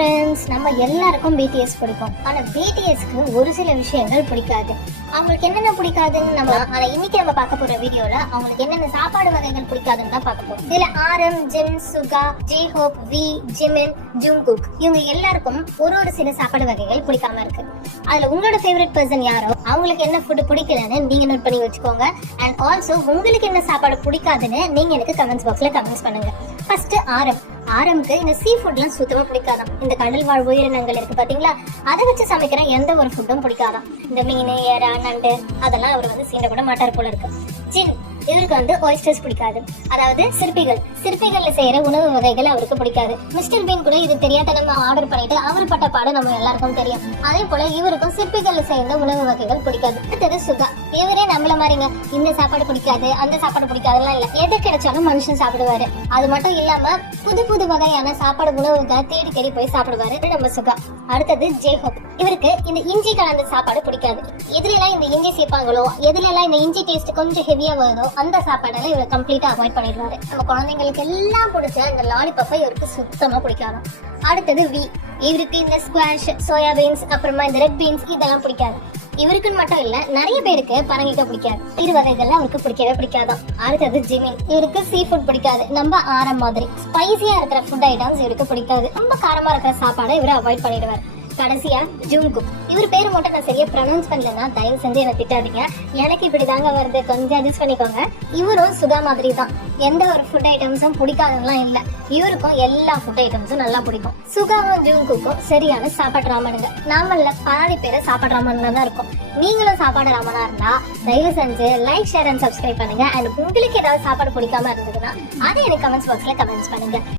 Friends, நம்ம எல்லாருக்கும் BDS பிடிக்கும். ஆனா பிடிஎஸ்க்கு ஒரு சில விஷயங்கள் பிடிக்காது. அவங்களுக்கு என்னென்ன பிடிக்காதுன்னு ஆனா இன்னைக்கு நம்ம பார்க்க போற வீடியோல அவங்களுக்கு என்னென்ன சாப்பாடு வகைகள் பிடிக்காதுன்னு தான் பார்க்க போறோம். இதுல RM, Jin, Suga, J Hope, V, Jimin, Jungkook இவங்க எல்லாருக்கும் ஒரு சில சாப்பாடு வகைகள் பிடிக்காம இருக்கு. அதுல உங்களோட ஃபேவரட் பர்சன் யாரோ அவங்களுக்கு என்ன ஃபுட் பிடிக்கலன்னு நீங்க நோட் பண்ணி வச்சுக்கோங்க. அண்ட் ஆல்சோ உங்களுக்கு என்ன சாப்பாடு பிடிக்காதுன்னு நீங்க எனக்கு கமெண்ட்ஸ் பாக்ஸ்ல கமெண்ட்ஸ் பண்ணுங்க. ஃபர்ஸ்ட் ஆரம்க்கு இந்த சீ ஃபுட்லாம் சுத்தமா பிடிக்காதான். இந்த கடல் வாழ் உயிரினங்கள் இருக்கு பாத்தீங்களா, அதை வச்சு சமைக்கிற எந்த ஒரு ஃபுட்டும் பிடிக்காதான். இந்த மீன், ஏரா, நண்டு அதெல்லாம் அவர் சீண்ட கூட மாட்டார் போல இருக்கு. ஜின் இவருக்கு ஆயிஸ்டர்ஸ் பிடிக்காது, அதாவது சிற்பிகள்ல செய்யற உணவு வகைகள் அவருக்கு பிடிக்காது. மிஸ்டர் பீன் கூட இது தெரியாத நம்ம ஆர்டர் பண்ணிட்டு அவர் பட்ட பாடு நம்ம எல்லாருக்கும் தெரியும். அதே போல இவருக்கும் சிற்பிகள்ல செய்யற உணவு வகைகள் பிடிக்காது. அடுத்தது சுகா, இவரே நம்மள மாதிரிங்க, இந்த சாப்பாடு பிடிக்காது அந்த சாப்பாடு பிடிக்காதுலாம் இல்ல, எது கிடைச்சாலும் மனுஷன் சாப்பிடுவாரு. அது மட்டும் இல்லாம புது புது வகையான சாப்பாடு உணவுகளை தேடி தேடி போய் சாப்பிடுவாரு நம்ம சுகா. அடுத்தது ஜேஹோப், இவருக்கு இந்த இஞ்சி கலந்த சாப்பாடு பிடிக்காது. எதுல எல்லாம் இந்த இஞ்சி சேர்ப்பாங்களோ, எதுல எல்லாம் இந்த இஞ்சி டேஸ்ட் கொஞ்சம் ஹெவியா வருதோ அந்த சாப்பாடெல்லாம் இவர் கம்ப்ளீட்டா அவாய்ட் பண்ணிடுவாரு. நம்ம குழந்தைங்களுக்கு எல்லாம் பிடிச்ச இந்த லாலிபப்பை இவருக்கு சுத்தமா பிடிக்காது. அடுத்தது வி, இவருக்கு இந்த ஸ்குவாஷ், சோயாபீன்ஸ், அப்புறமா இந்த ரெட் பீன்ஸ் இதெல்லாம் பிடிக்காது. இவருக்குன்னு மட்டும் இல்ல, நிறைய பேருக்கு பரங்கிக்க பிடிக்காது. இரு வகைகள்லாம் அவருக்கு பிடிக்கவே பிடிக்காதான். அடுத்தது ஜிமின், இவருக்கு சீ ஃபுட் பிடிக்காது. நம்ம ஆரம் மாதிரி ஸ்பைசியா இருக்கிற ஃபுட் ஐட்டம்ஸ் இவருக்கு பிடிக்காது. ரொம்ப காரமா இருக்கிற சாப்பாடை இவரு அவாய்ட் பண்ணிடுவார். கடைசியா ஜுங்குக், இவர் பேரு மட்டும் நான் சரியா ப்ரொனவுன்ஸ் பண்ணலன்னா தயவு செஞ்சு என்ன திட்டாதீங்க, எனக்கு இப்படி தாங்க வருது, கொஞ்சம் அட்ஜஸ்ட் பண்ணிக்கோங்க. இவரும் சுகா மாதிரி தான், எந்த ஒரு ஃபுட் ஐட்டம்ஸும் பிடிக்காதெல்லாம் இல்ல, இவருக்கும் எல்லா ஃபுட் ஐட்டம்ஸும் நல்லா பிடிக்கும். சுகாவும் ஜுங்குக்கும் சரியான சாப்பாடு ராமனுங்க. நாமல்ல பாதி பேரை சாப்பாடு ராமன்ல தான் இருக்கும். நீங்களும் சாப்பாடு ராமனா இருந்தா தயவு செஞ்சு லைக், ஷேர் அண்ட் சப்ஸ்கிரைப் பண்ணுங்க. அண்ட் உங்களுக்கு ஏதாவது சாப்பாடு பிடிக்காம இருந்ததுன்னா அதை எனக்கு கமெண்ட்ஸ் பாக்ஸ்ல கமெண்ட்ஸ் பண்ணுங்க.